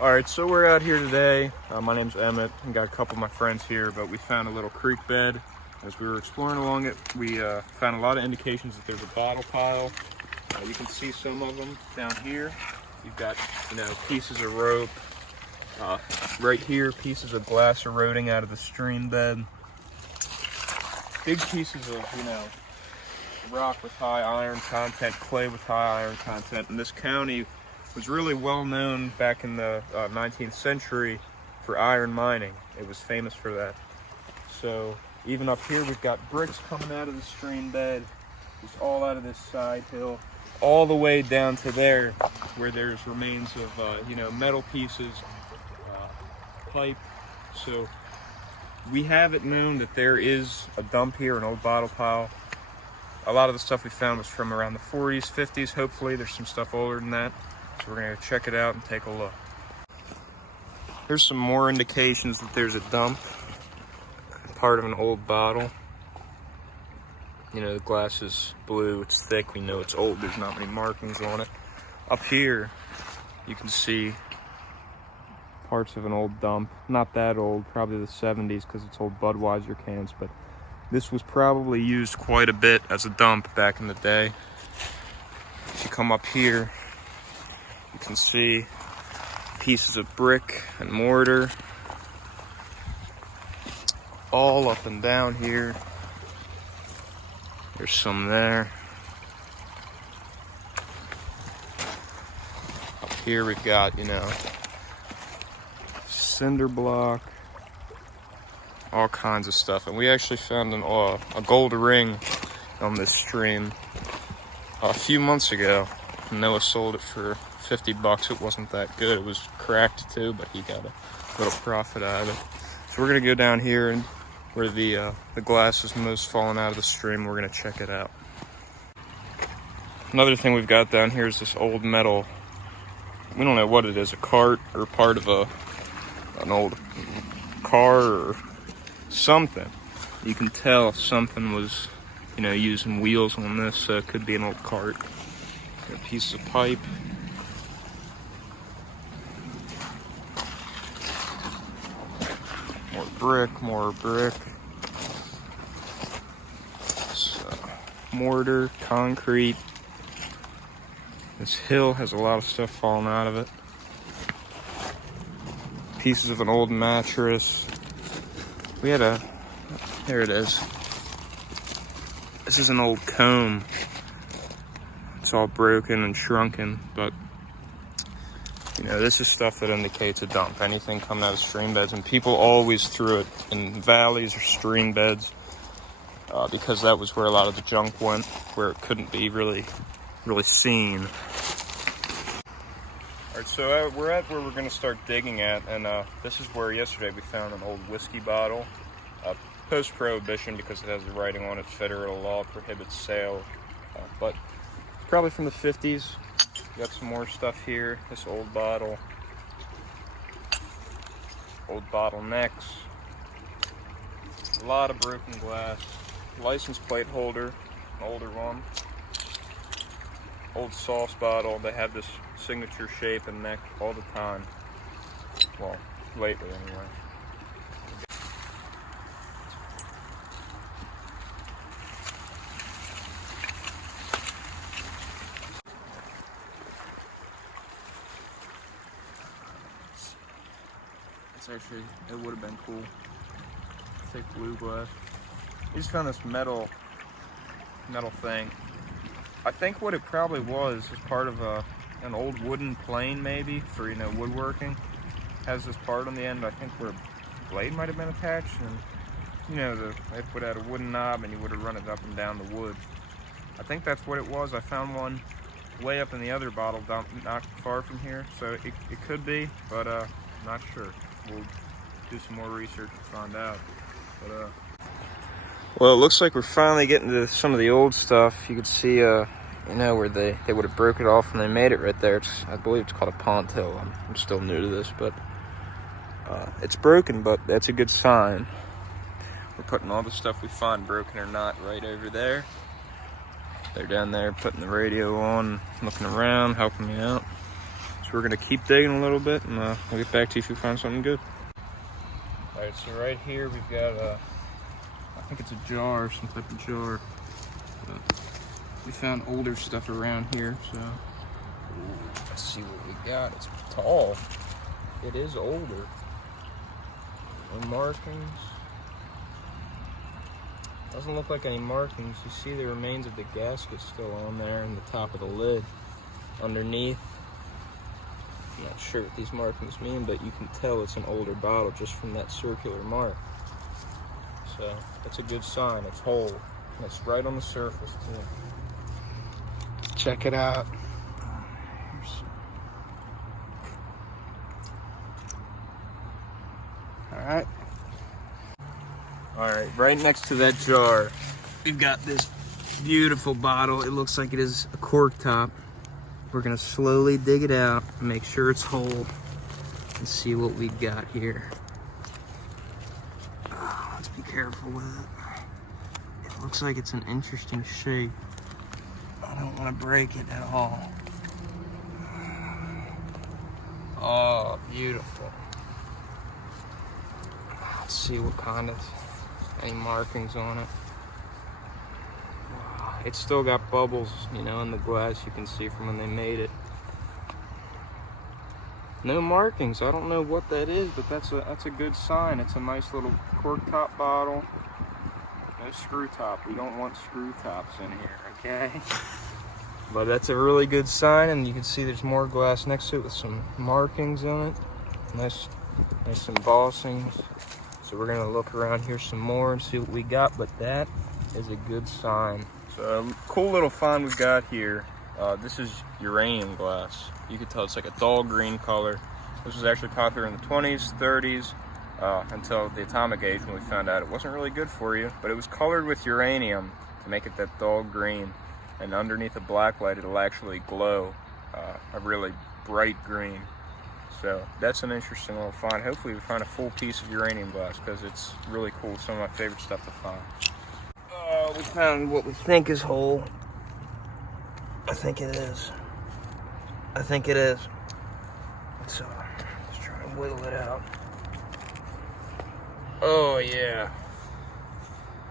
Alright, so we're out here today. My name's Emmett, and got a couple of my friends here, but we found a little creek bed. As we were exploring along it, we found a lot of indications that there's a bottle pile. You can see some of them down here. You've got, pieces of rope. Right here, pieces of glass eroding out of the stream bed. Big pieces of, rock with high iron content, clay with high iron content. And this county was really well known back in the 19th century for iron mining. It was famous for that. So even up here, we've got bricks coming out of the stream bed, just all out of this side hill, all the way down to there, where there's remains of metal pieces, pipe. So we have it known that there is a dump here, an old bottle pile. A lot of the stuff we found was from around the 40s, 50s. Hopefully there's some stuff older than that. So we're gonna check it out and take a look. Here's some more indications that there's a dump. Part of an old bottle. The glass is blue, it's thick, we know it's old, there's not many markings on it. Up here, you can see parts of an old dump. Not that old, probably the 70s, because it's old Budweiser cans, but this was probably used quite a bit as a dump back in the day. If you come up here, you can see pieces of brick and mortar all up and down here. There's some there. Up here we've got, cinder block, all kinds of stuff. And we actually found a gold ring on this stream a few months ago. Noah sold it for $50. It wasn't that good. It was cracked too, but he got a little profit out of it. So we're gonna go down here and where the glass is most fallen out of the stream. We're gonna check it out. Another thing we've got down here is this old metal, we don't know what it is, a cart or part of an old car or something. You can tell something was, using wheels on this, so it could be an old cart. Got a piece of pipe. More brick. So, mortar, concrete. This hill has a lot of stuff falling out of it. Pieces of an old mattress. Here it is. This is an old comb. It's all broken and shrunken, but this is stuff that indicates a dump. Anything coming out of stream beds, and people always threw it in valleys or stream beds because that was where a lot of the junk went, where it couldn't be really seen. All right, so we're at where we're going to start digging at, and this is where yesterday we found an old whiskey bottle, post-prohibition, because it has the writing on it, federal law prohibits sale, but it's probably from the 50s. Got some more stuff here. This old bottle, old bottlenecks, a lot of broken glass, license plate holder, an older one, old sauce bottle. They have this signature shape and neck all the time. Well, lately anyway. Actually, it would have been cool. Take blue glass. We just found this metal thing. I think what it probably was part of an old wooden plane, maybe for woodworking. Has this part on the end, I think, where a blade might have been attached, and they put out a wooden knob, and you would have run it up and down the wood. I think that's what it was. I found one way up in the other bottle dump, not far from here, so it could be, but not sure. We'll do some more research and find out. But well, it looks like we're finally getting to some of the old stuff. You can see, where they would have broke it off and they made it right there. I believe it's called a pontil. I'm still new to this, but it's broken, but that's a good sign. We're putting all the stuff we find, broken or not, right over there. They're down there putting the radio on, looking around, helping me out. So we're gonna keep digging a little bit, and we'll get back to you if we find something good. All right, so right here we've got I think it's a jar, some type of jar. We found older stuff around here, so let's see what we got. It's tall. It is older. No markings. Doesn't look like any markings. You see the remains of the gasket still on there in the top of the lid. Underneath, I'm not sure what these markings mean, but you can tell it's an older bottle just from that circular mark. So that's a good sign. It's whole. And it's right on the surface too. Check it out. Alright. Alright, right next to that jar, we've got this beautiful bottle. It looks like it is a cork top. We're gonna slowly dig it out, make sure it's whole, and see what we got here. Let's be careful with it. It looks like it's an interesting shape. I don't want to break it at all. Oh, beautiful. Let's see what kind of, any markings on it. Wow, it's still got bubbles, you know, in the glass you can see from when they made it. No markings. I don't know what that is, but that's a good sign. It's a nice little cork top bottle. No screw top. We don't want screw tops in here, okay? But that's a really good sign, and you can see there's more glass next to it with some markings on it. Nice embossings. So we're gonna look around here some more and see what we got, but that is a good sign. So cool little find we've got here. This is uranium glass. You can tell it's like a dull green color. This was actually popular in the 20s, 30s, until the atomic age when we found out it wasn't really good for you, but it was colored with uranium to make it that dull green. And underneath a black light, it'll actually glow a really bright green. So that's an interesting little find. Hopefully we find a full piece of uranium glass because it's really cool. Some of my favorite stuff to find. We found what we think is whole. I think it is. I think it is. Let's try and whittle it out. Oh yeah.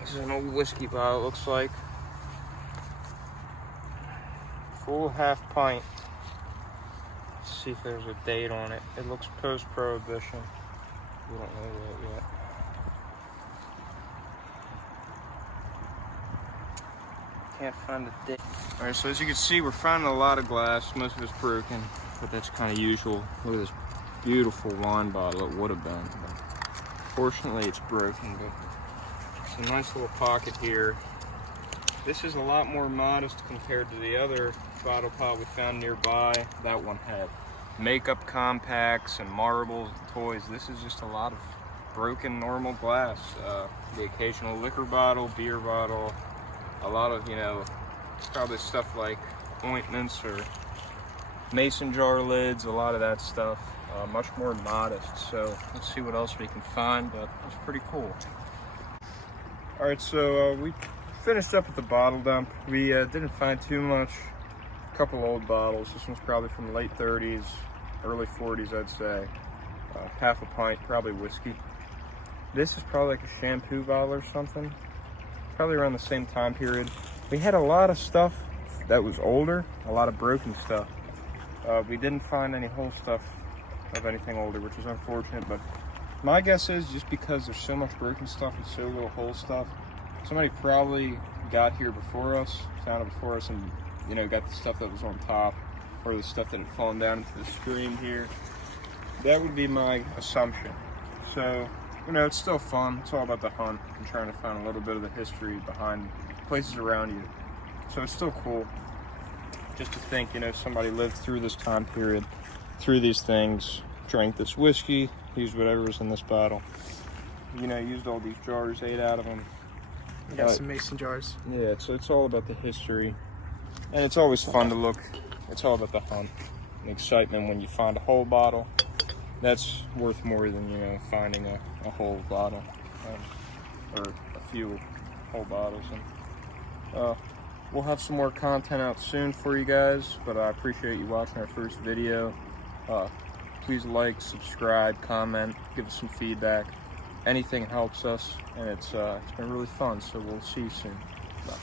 This is an old whiskey bottle, it looks like. Full half pint. Let's see if there's a date on it. It looks post-prohibition. We don't know that yet. Can't find a date. Alright, so as you can see, we're finding a lot of glass. Most of it's broken, but that's kind of usual. Look at this beautiful wine bottle. It would have been, but fortunately it's broken. But it's a nice little pocket here. This is a lot more modest compared to the other bottle pile we found nearby. That one had makeup compacts and marbles and toys. This is just a lot of broken normal glass. The occasional liquor bottle, beer bottle, a lot of, you know, probably stuff like ointments or mason jar lids, a lot of that stuff. Much more modest. So let's see what else we can find, but it's pretty cool. All right, so we finished up at the bottle dump. We didn't find too much. A couple old bottles. This one's probably from the late 30s, early 40s, I'd say. Half a pint, probably whiskey. This is probably like a shampoo bottle or something. Probably around the same time period. We had a lot of stuff that was older, a lot of broken stuff. We didn't find any whole stuff of anything older, which is unfortunate, but my guess is just because there's so much broken stuff and so little whole stuff, somebody probably got here before us, found it before us, and, you know, got the stuff that was on top, or the stuff that had fallen down into the stream here. That would be my assumption. So, you know, it's still fun. It's all about the hunt and trying to find a little bit of the history behind places around you. So it's still cool just to think, you know, somebody lived through this time period, through these things, drank this whiskey, used whatever was in this bottle. You know, used all these jars, ate out of them. We got some mason jars. Yeah, so it's all about the history. And it's always fun to look. It's all about the hunt and excitement when you find a whole bottle. That's worth more than, you know, finding a whole bottle or a few whole bottles. And we'll have some more content out soon for you guys, but I appreciate you watching our first video. Please like, subscribe, comment, give us some feedback. Anything helps us, and it's been really fun, so we'll see you soon. Bye.